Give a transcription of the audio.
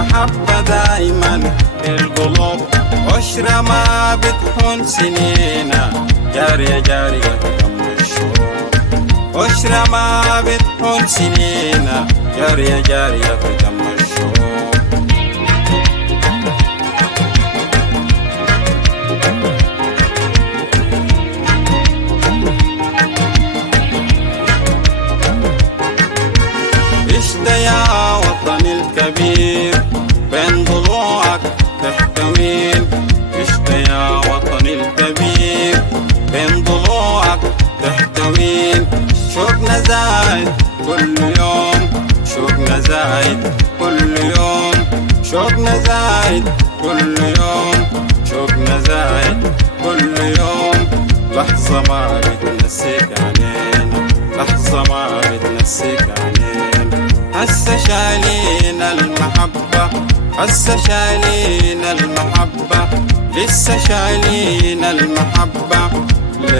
المحبة دايما في القلوب، عشرة ما بتهون سنينا، جارية جارية في دم الشوق، عشرة ما بتهون سنينا، جارية جارية في دم الشوق. عشت يا وطني الكبير بين ضلوعك تحتوين، عشت يا وطني الكبير بين ضلوعك تحتوين، شوقنا زايد كل يوم، شوقنا زايد كل يوم، شوقنا زايد كل يوم، شوقنا زايد كل يوم، لحظة ما بتنسيك علينا، لحظة ما بتنسيك علينا. هسه شايلين المحبة، هسه شايلين المحبة، لسه شايلين المحبة،